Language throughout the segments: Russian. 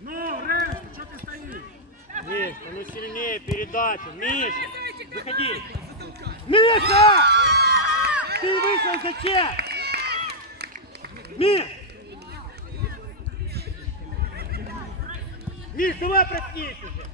Ну, Рен, что ты стоишь? Миша, ну сильнее передачу. Миша, выходи. Миша! Ты вышел зачем? Миш! Миш, давай проснись уже.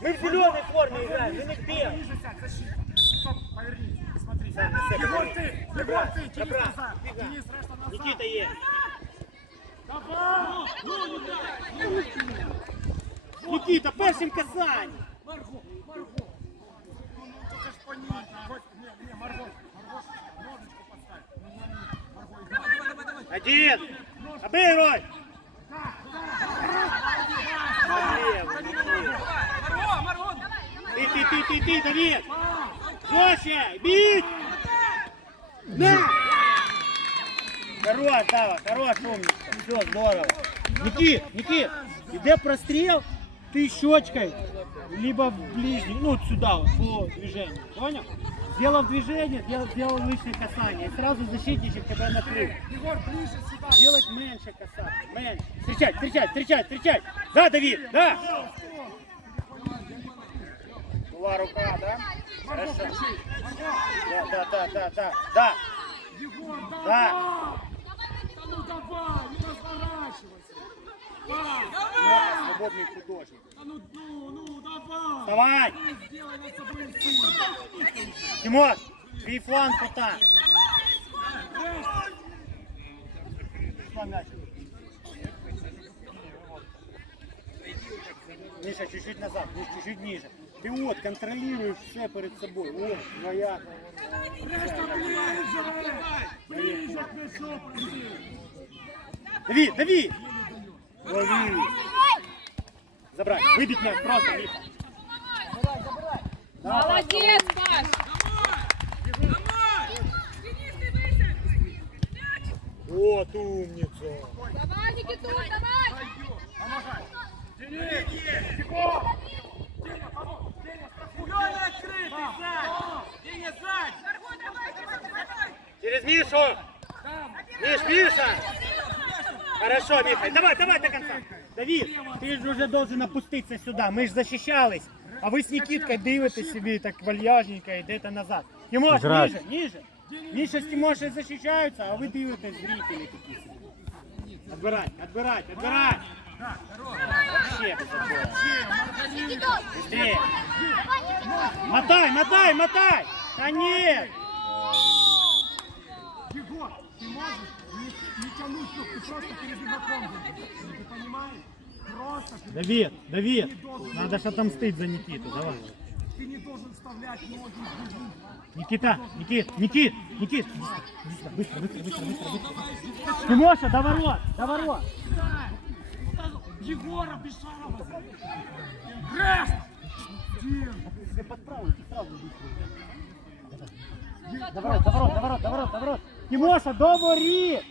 Мы в зеленой форме играем, мы не в белой. Поверни. Никита. Давай! Дай! Никита, першим Казань. Марго, Марго! Ну, только ж по ней. Хоть, не, не, Марго, Марго, ножичку подставь. Ну, ну, ну, Марго, играй. Один. Да, да, Налево, налево. Ты, ты, ты, ты, ты, Давид. Жестче, бить. Да. Хорош, Дава, хорош, умница. Все, здорово. Никит, Никит, иде прострел, ты щечкой, либо в ближний, ну, сюда, вот, по движению. Понял? Сделав движение, сделал, сделал лишнее касание. И сразу защитничек тебя накрыл. Егор, ближе сюда. Делать меньше касаться, меньше. Встречать, встречать, встречать, встречать. Да, Давид, да. Была рука, да? Хорошо. Да, да, да, да, да, да. Егор, давай! Да. Да ну давай, не разворачивайся! Да, свободный художник. да ну, ну, ну, давай! Сильно! Тимур, твій фланг м'яч. Миша, чуть-чуть назад, чуть-чуть ниже. Ты вот контролируешь все перед собой. Вот, твоя. Решта ближе! Ближе приди! Дави, дави! Лови! Забрать, выбить мяч, просто, Миша. Да, Молодец, Паш! Вот умница. Давай, Никиту, давай! Помогай! Денис! Егор! Деня, помог! Деня, страхуй! Леня открытый, сзади! Деня, сзади! Через Мишу! Миш, Миша! Хорошо, Миха, давай, давай до конца. Давид, ти ж вже должен опуститися сюди. Ми ж захищались. А ви з Нікіткою дивитесь собі так вальяжненько, йдете назад. Тимош, Грать. ниже, ниже. Міша з Тимошей захищаються, а ви дивитесь зрителі такі собі. Отбирать, отбирать, отбирать. Быстрее. Мотай, мотай, мотай! Да нет! Егор, ты можешь не, не тянуть рук, ты просто перед игроком. Ты понимаешь? Просто Давид, Давид, надо ж отомстить за Никиту, давай. ты не должен вставлять ноги. Никита, Никит, Никит, Никит, быстро, быстро, быстро, быстро, быстро. Тимоша, до ворот, до ворот. Дай! Вот так вот. Егора Бешарова! Рест! Дин! Ты подправил, ты сразу быстро. До ворот, до ворот, до ворот, до ворот, до ворот. Тимоша, до ворот.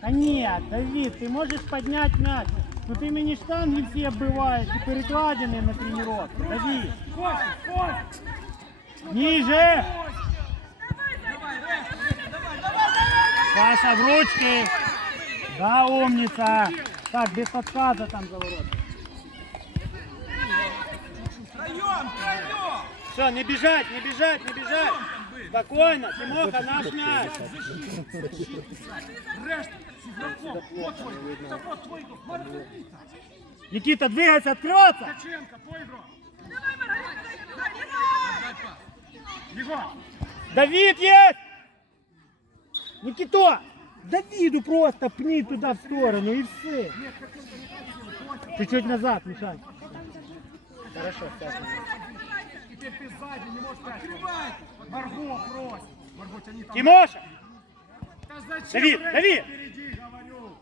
А нет, Давид, ты можешь поднять мяч. Ну ты мини штанги все оббиваешь и перекладины на тренировку. Костя! ниже. Паша в ручки. Да, умница. Так, без подсказа там за ворот. Все, не бежать, не бежать, не бежать. Спокойно, Тимоха, наш мяч. Никита, двигайся, открываться. Ткаченко, игрок! Егор! Давид есть! Никито! Давиду просто пни туда в сторону и все. Чуть-чуть назад, Мишань. Хорошо, Саша. Теперь можешь Тимоша! Да зачем Давид, Давид! Я говорю.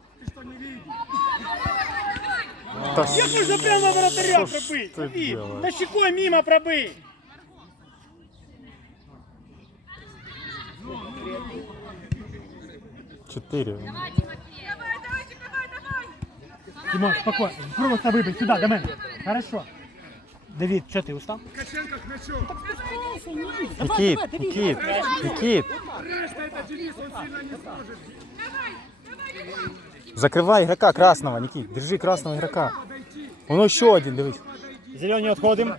Ты что, прямо вратаря пробити? Давид, на щекой мимо пробить. 4. Тимон, спокойно. Просто вибий сюда, до мене. Хорошо. Давид, что ты устал? Ткаченко к мячу. Никит, Никит, Никит. Закрывай игрока красного, Никит. Держи красного игрока. Он еще один, дивись. Зеленый отходим.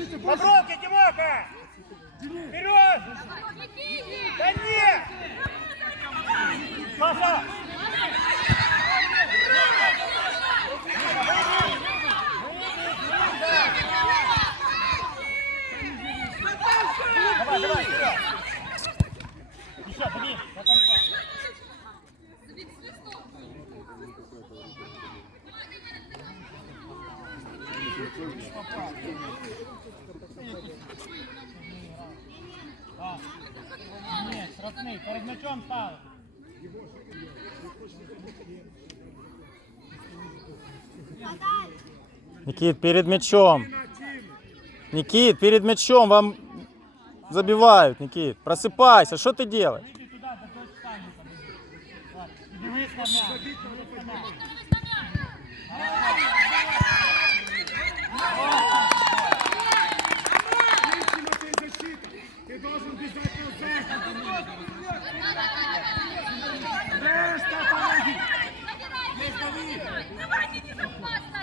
Попробуйте, Тимоха! Вперед! Никите! Да нет! Паша! Давай, давай, вперед! Еще, Давид, до конца. Ні, штрафний, перед м'ячом стали. Никит, перед мячом. Никит, перед мячом вам забивают, Никит. Просыпайся, что ты делаешь? Дивись на м'яч. Дивись на м'яч. Ты, Тимофей, защита. Ты должен бежать назад. Решта, помоги. Давайте не запасся,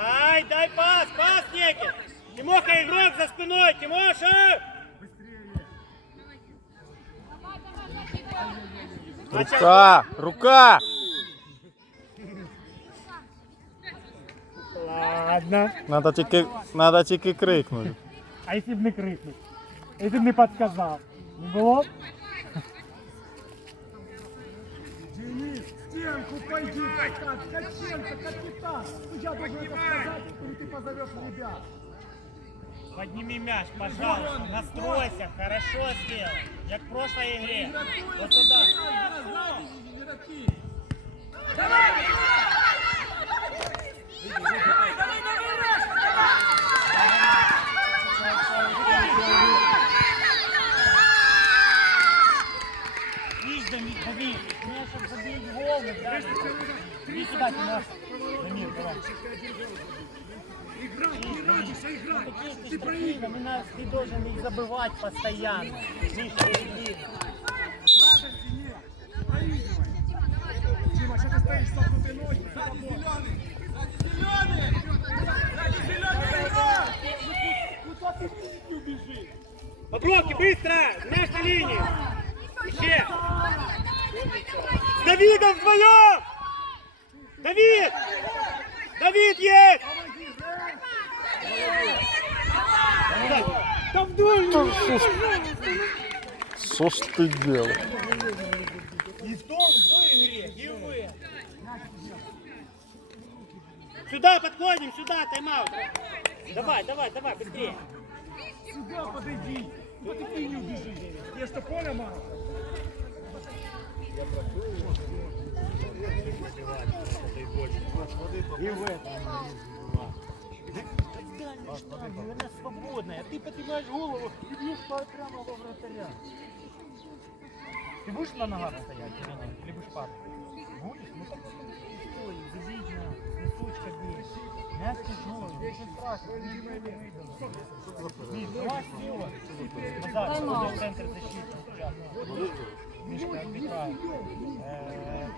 Ай, дай пас, пас некий. Тимоха, игрок за спиной, Тимоша! Рука, рука. Ладно. Надо тільки, надо тільки крикнути. А если б не крикнув? Если б не подсказав? Не було? б? Денис, стенку пойди, капитан. Ткаченко, капитан. Ну, я должен это сказать, или ты позовешь ребят. Подними мяч, пожалуйста. Настройся, хорошо сделай. Як в прошлой игре. Вот туда. Видишь, Дамир, Давид, мне чтобы забить гол, да? Иди сюда. Дамир, давай. Играй, не радуйся, играй. Такие ты нас- ты должен их забывать постоянно. Видишь, ты- Радости нет. Проигрывай. Дима, что ты стоишь, согнутые ноги? Зеленый! Сзади зеленый игрок! Куда ты не убежишь? По бровке, быстро! Мяч на линии! Еще! Давидом вдвоем! Давид! Давид есть! Да вдвоем! Що ж ти делаешь? И в том, в той игре, и вы. Сюда подходим, сюда, тайм-аут. Давай, давай, давай, быстрее. Сюда подойди. Вот и ты не убежишь. Тебе что, поля мало? И в этом. Дальний штанг, и она свободная. А ты поднимаешь голову и бьешь по- прямо во вратаря. Ты будешь на ногах стоять или нет? Или будешь падать? Будешь? Ну так стой, мяч. Несочка бей. Мяч тяжелый, не выйдешь. Миш, давай слева. Назад, в центр защиты сейчас. Мишка отбирает.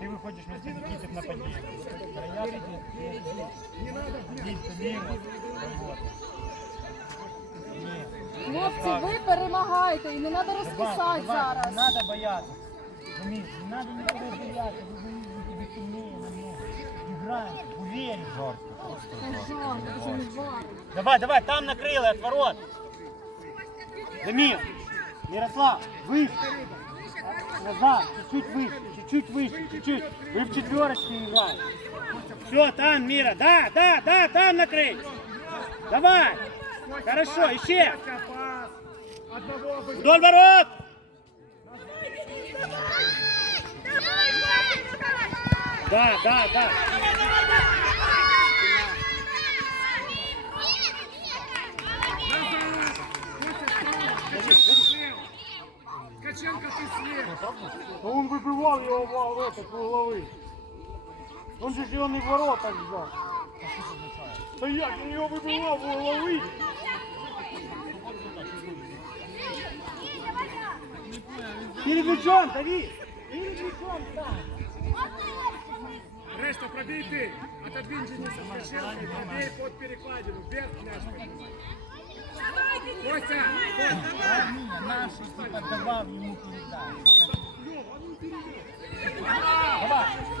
Э, Ты выходишь вместо Никиты в нападение. Края ведет. Здесь мимо. Вот. Нет. Хлопці, ви перемагаєте і не треба Давай, розписати давай, Не зараз. надо бояться. Дамир, не надо никого бояться. Вы боитесь, тебе сильнее намного. Играем, уверен. Це жарко, дуже не варто. Давай, давай, там накрыли от ворот. Дамир, Ярослав, выше. Назад, чуть-чуть выше, чуть-чуть выше, чуть-чуть. Вы в четверочке играете. Все, там, Мира, да, да, да, там накрыть. Давай. Хорошо, обыграл. Вдоль ворот. Да, да, да. Слева. А он выбивал его в ворота головы. Он же его не в воротах взял. Да як, він його вибивав в голови. Перед мячом, Давид! Перед да! Решта, пробей ты. Отодвинь Дениса пробей под перекладину. Вверх мяч поднимай. Наши типа давав ему передачу.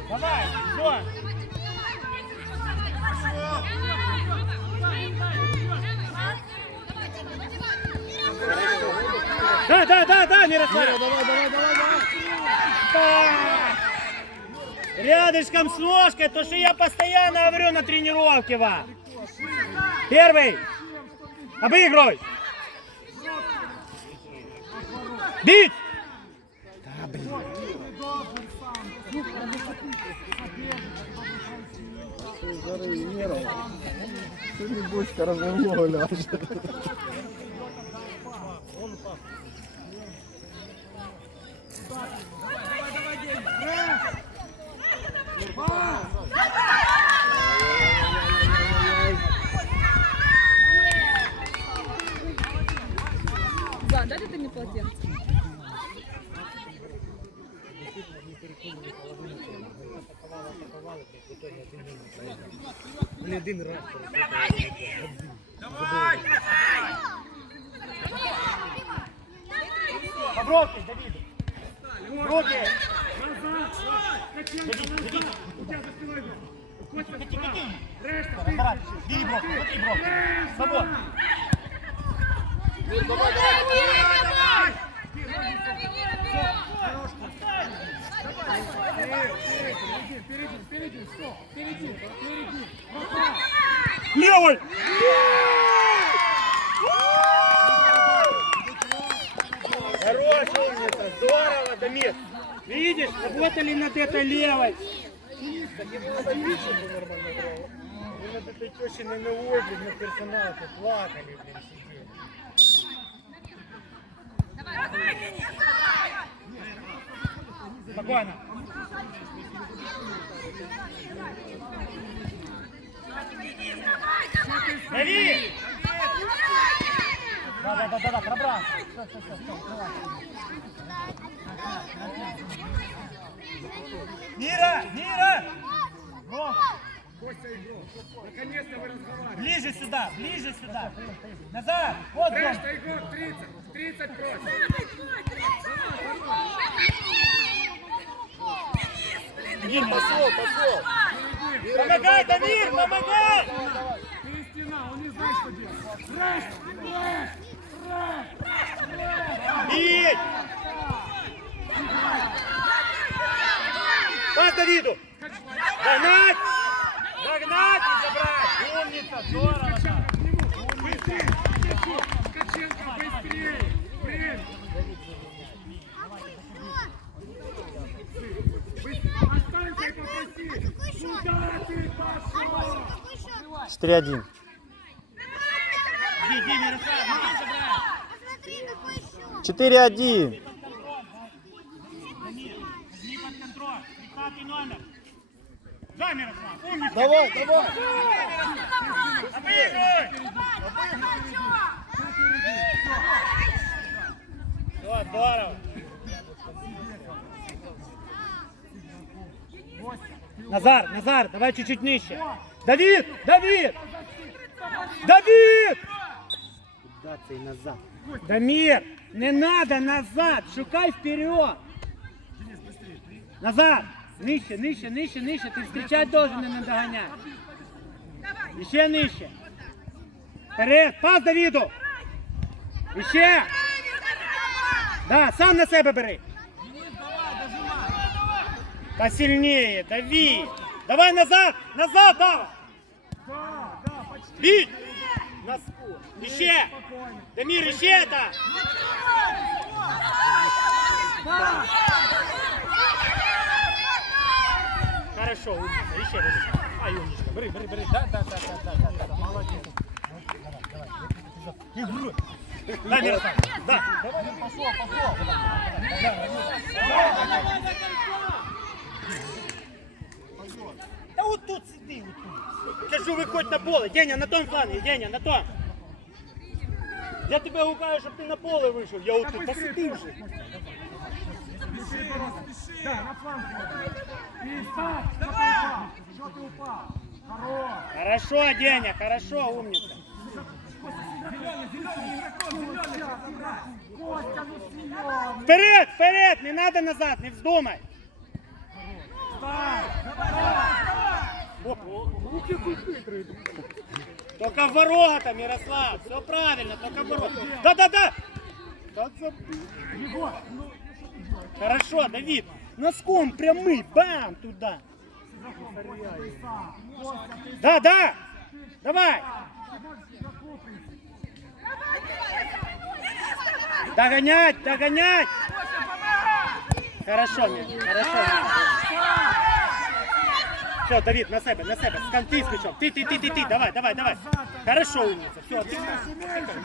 Давай, давай, все. Да, да, да, да, Мирослав. Давай, давай, давай, давай. Рядышком с ножкой, то, что я постоянно говорю на тренировке вам. Первый. Обыгрывай. Бить! Да, дайте ти мені полотенце. Попробуй, Давид. Руки. Ткаченко, назад! У тебя за спиной. Решта. Бей брок, смотри брок. Свобод. Впереди, впереди, впереди, все. Впереди, впереди. Левый! Хорош, умница, здорово, Дамир. Видишь, работали над этой левой. Вы над этой тещиной новой, блин, на персоналке плакали, блин, сидели. Спокойно. Дави! Да, да, да, да, да, пробрал. Все, все, все, все, давай. Мира! Мира! Игрок. Наконец-то вы разговариваете. Ближе сюда, ближе сюда. Назад. Вот он. Игрок 30. 30 просит. Дамир, пошел, пошел. Помогай, Дамир, помогай! Ты стена, он не знает, что делать. Решта! Бить! Пас Давиду! Догнать! Догнать и забрать! Умница, здорово! Быстрее! 4-1. Четыре один. Давай, давай. Все, здорово. 8. Назар, Назар, давай чуть-чуть ниже. Давид, Давид! Давид! Куда ты назад? Дамир, не надо назад, шукай вперед. Назад, нижче, нижче, нижче, нижче. Ты встречать должен, не догонять. Еще нижче. Вперед, пас Давіду. Іще. Да, сам на себе бери. Посильнее, дави. Давай назад, назад, давай. Да, да, почти. Бить. Носку. Іще. Дамир, іще это. Хорошо, умница. Еще выше. Ай, умничка. Бери, бери, бери. Да, да, да, да, да, да, да. Молодец. Давай, давай. Игру. Да, Мирослав. Да. Давай, пошел, пошел. Та от тут сиди, от тут. Кажу, виходь на поле. Деня, на том фланге, Деня, на том. Я тебе гукаю, щоб ти на поле вийшов. Я отут. Та сиди вже. Спеши, спеши. Да, на фланг. И ставь. Давай. Что ты упал? Хорош. Хорошо, Деня, хорошо, умница. Вперед, вперед, не надо назад, не вздумай. Ух, какой хитрый. Только в ворота, Мирослав, все правильно, только в ворота. Да-да-да. Да забыл. Хорошо, Давид, носком прямый, бам, туда. Да, да, давай. Догонять, догонять. Хорошо, хорошо. Все, Давид, на себе, на себе. Скан, с мячом. Ты, ты, ты, ты, ты. Давай, давай, давай. Хорошо, умница. Все, отдыхай.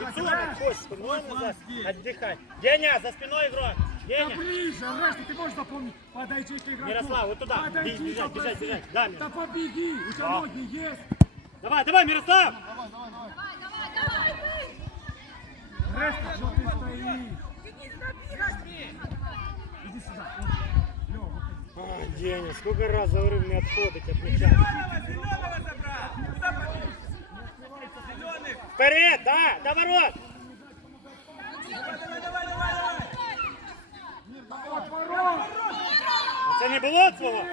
Лицо отходь, спиной назад. Отдыхай. Деня, за спиной игрок. Да Деня. ближе, Раш, ты можешь запомнить? Подойди к игроку. Мирослав, вот туда. Подойди, Бежать, бежать, попроси. бежать. Да, Да Мирослав. побеги, у тебя Да. ноги есть. Давай, давай, Мирослав. Решта, что ты стоишь? Иди сюда. Лёва, Деня, сколько раз говорю мне отходить от мяча. Зеленого, зеленого забрал. Зеленых. Вперед, да, до ворот. Давай, давай, давай, давай, давай. ворот. Це не було свого?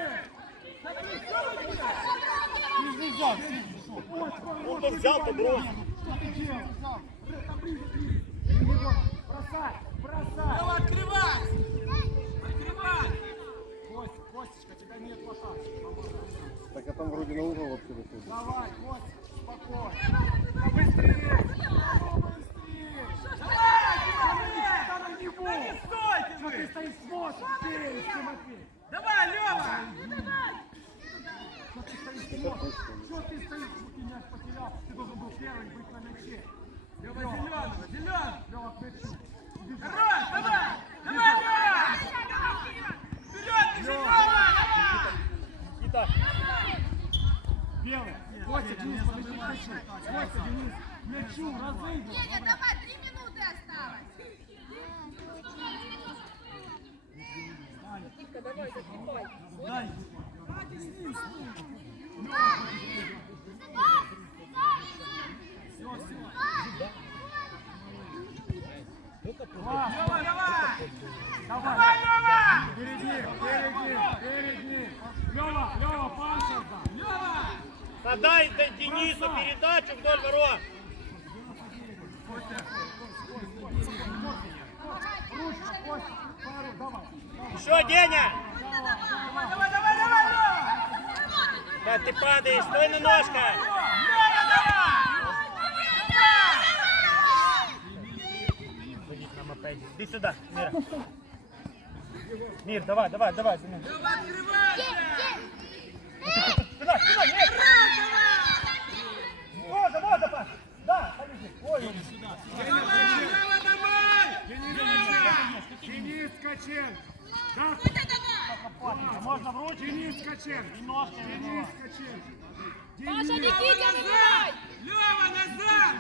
Ну, то взял, то бросил. Бросай, бросай. Лева, открывай. Открывай. Кость, Костечка, тебя нет хватать. Так я там вроде на угол вообще выходит. Давай, Костя, спокойно. Да быстрее. Ну, быстрее. Да на него. Стойте Что ты вы. стоишь, смотришь? Бей, Тимофей. Давай, Лева. Что ты стоишь, смотришь? Что ты стоишь, ты мяч потерял? Ты должен был первый быть на мяче. Лева, зеленого, зеленый. Лёва, к мячу. Иди за- Хорош, давай. Давай, Лева. Вперед, зеленого. Никита, Костя, Денис, подойди к мячу. Костя, Денис, мячу, разыгрывай. Деня, давай, три минуты осталось. Лева, давай. Давай, Лёва! Впереди, впереди, впереди. Лёва, Лёва, пальцем там. Подай Денису передачу вдоль ворот. Давай. Еще, Деня. Давай, давай, давай, давай. Да, ты падаешь, стой на ножках. Давай. Иди сюда, Мира. Мир, давай, давай, давай. Денис. Лева, открывайся. Сюда, сюда, Мир. Вот, вот, пас. Да, побежи. Ой, Давай, Лева, давай. Лева. Денис Ткаченко. Да, можно в ручки. Денис Ткаченко. Ножки Денис Ткаченко. Паша. Никитя, выбирай! Лева, назад.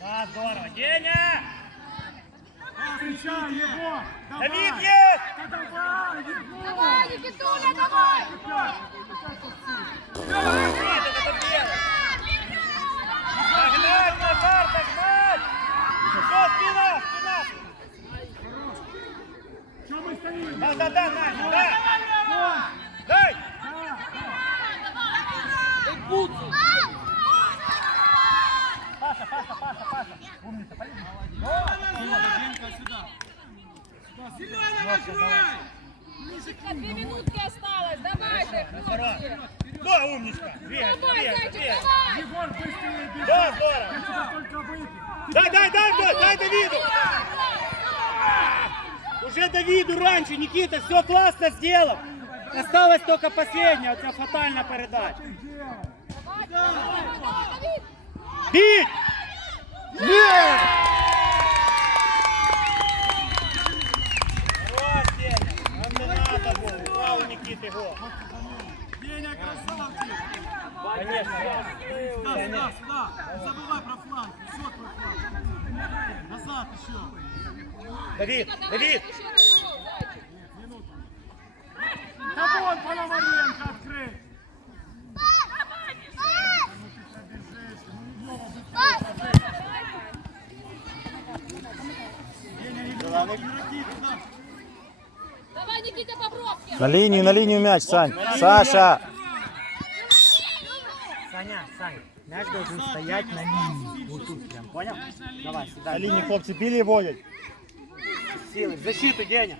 Да, здорово. Деня! Встречай его. Давай. Давид есть! Да давай, Егор. Давай, Никитуля, давай! Давид, это победа! Догнать, Назар, догнать! Все, спина, спина! Да, да, да, Настя, да! Дай! Паша, Паша, Паша, Паша! Умница, полезли! Зеленого открывай. На две минутки осталось, Здорово! хлопцы! Да, умничка! Двигай, Давай, двигай, зайчик, двигай! давай! Егор, быстрее бежи. Да, здорово! Я тебя только выпью. Дай, дай, дай, дай, дай Давиду! Уже Давиду раньше, Никита, все классно сделал! Осталась только последняя, у тебя фатальная передача. Бить! Нет! Хорош, Деня. Нам не надо было. Упал у Никиты гол. Деня, красавчик! Конечно. Сюда, сюда, сюда! Не забывай про фланг! Все твой фланг! Назад еще! Давид, Давид! Да вон Пономаренко открыть! Давай, Никита Бобровский. На линию, на линию мяч, Сань. Саша. Саня, Саня, мяч должен стоять на линии. Вот тут прям, понял? Давай, сюда. На линии хлопцы били и водят. Силы, в защиту, Деня.